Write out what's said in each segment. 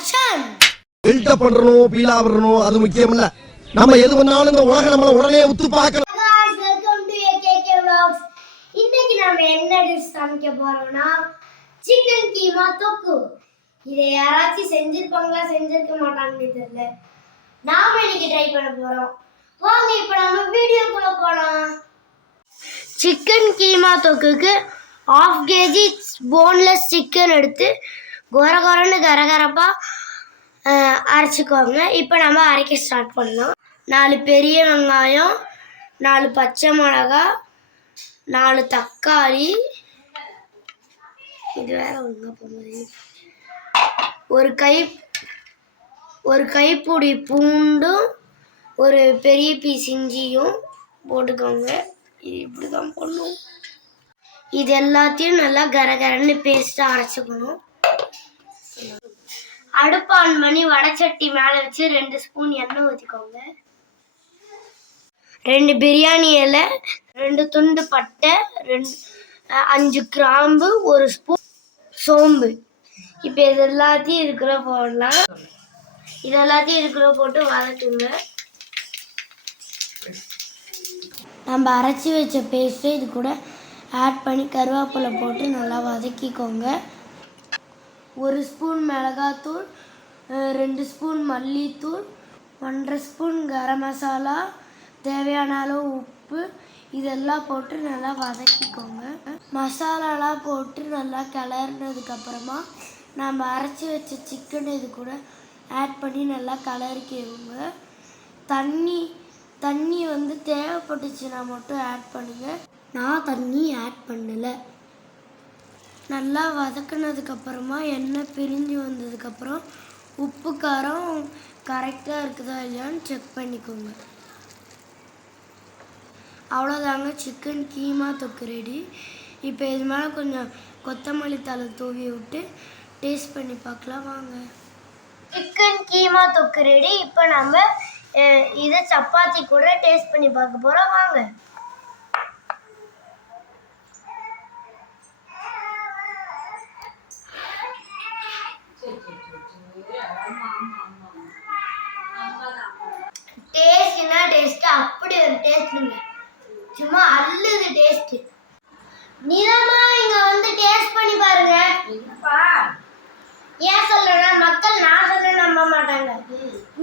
Action. Build up பண்றணும், Beela வரணும், அது முக்கியம் இல்ல. நம்ம எது பண்ணாலும் இந்த உலகம் நம்மள உடனே உத்து பார்க்கணும். Guys, welcome to AKK Vlogs. இன்னைக்கு நாம என்ன டிஷ் சமைக்க போறோம்னா சிக்கன் கீமா தொக்கு. இதை யாராச்சும் செஞ்சிருப்பாங்களா செஞ்சிருக்க மாட்டாங்கன்னு தெரியல. நாம இன்னைக்கு ட்ரை பண்ண போறோம். வாங்க இப்போ நம்ம வீடியோக்குள்ள போலாம். சிக்கன் கீமா தொக்குக்கு 1/2 kg போன்லெஸ் சிக்கன் எடுத்து கொரகொரன்னு கரகரப்பா அரைச்சிக்கோங்க. இப்போ நம்ம அரைக்க ஸ்டார்ட் பண்ணலாம். 4 பெரிய வெங்காயம், 4 பச்சை மிளகாய், 4 தக்காளி, இது வேற ஒழுங்கா போகுது, ஒரு கைப்பிடி பூண்டும் ஒரு பெரிய பீஸ் இஞ்சியும் போட்டுக்கோங்க. இது இப்படி தான் போடணும். இது எல்லாத்தையும் நல்லா கரகரன்னு பேஸ்ட்டாக அரைச்சிக்கணும். அடுப்பு ஆன் பண்ணி வடைச்சட்டி மேலே வச்சு 2 ஸ்பூன் எண்ணெய் ஊற்றிக்கோங்க. 2 பிரியாணி இலை, 2 துண்டு பட்டை, 5 கிராம்பு, 1 ஸ்பூன் சோம்பு. இப்போ இது எல்லாத்தையும் இருக்கிற போடலாம். இது எல்லாத்தையும் இருக்கிற போட்டு வதக்குங்க. நம்ம அரைச்சி வச்ச பேஸ்ட்டு இது கூட ஆட் பண்ணி கருவேப்பிலை போட்டு நல்லா வதக்கிக்கோங்க. 1 ஸ்பூன் மிளகாத்தூள், 2 ஸ்பூன் மல்லித்தூள், 1/2 ஸ்பூன் கரம் மசாலா, தேவையான அளவு உப்பு, இதெல்லாம் போட்டு நல்லா வதக்கிக்கோங்க. மசாலாலாம் போட்டு நல்லா கிளறினதுக்கப்புறமா நம்ம அரைச்சி வச்ச சிக்கன் இது கூட ஆட் பண்ணி நல்லா கிளறிக்கிடுங்க. தண்ணி வந்து தேவைப்பட்டுச்சுன்னா மட்டும் ஆட் பண்ணுங்கள். நான் தண்ணி ஆட் பண்ணலை. நல்லா வதக்கினதுக்கப்புறமா எண்ணெய் பிரிஞ்சு வந்ததுக்கப்புறம் உப்பு காரம் கரெக்டாக இருக்குதா இல்லையான்னு செக் பண்ணிக்கோங்க. அவ்வளோதாங்க, சிக்கன் கீமா தொக்கு ரெடி. இப்போ இது மேலே கொஞ்சம் கொத்தமல்லி தழை தூவி விட்டு டேஸ்ட் பண்ணி பார்க்கலாம் வாங்க. சிக்கன் கீமா தொக்கு ரெடி. இப்போ நம்ம இதை சப்பாத்தி கூட டேஸ்ட் பண்ணி பார்க்க போகிறோம் வாங்க. டேஸ்ட்னா டேஸ்ட், அப்படி ஒரு டேஸ்ட்டுங்க, சும்மா அல்லுது டேஸ்ட். நிலமா இங்க வந்து டேஸ்ட் பண்ணி பாருங்க. ஏன் சொல்றேன்னா மக்கள் நான் சொன்னா நம்ப மாட்டாங்க,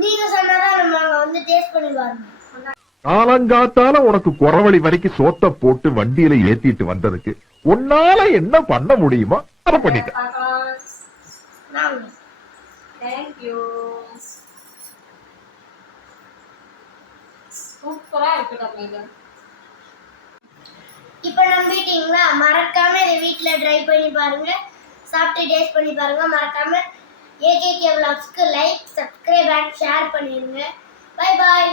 நீங்க சொன்னாதான் நம்ம அங்க வந்து டேஸ்ட் பண்ணி பாருங்க. காலங்காத்தால உனக்கு குறவழி வரைக்கும் சோத்த போட்டு வண்டியில ஏத்திட்டு வந்ததுக்கு உன்னால என்ன பண்ண முடியுமோ அதை பண்ணிட்டேன். சூப்பரா இருக்கு. இப்போ நம்பிட்டீங்களா? மறக்காம இதை வீட்ல ட்ரை பண்ணி பாருங்க, சாப்பிட்டு டேஸ்ட் பண்ணி பாருங்க. மறக்காம AKK Vlogsக்கு லைக், சப்ஸ்கிரைப் அண்ட் ஷேர் பண்ணிடுங்க. பை பாய்.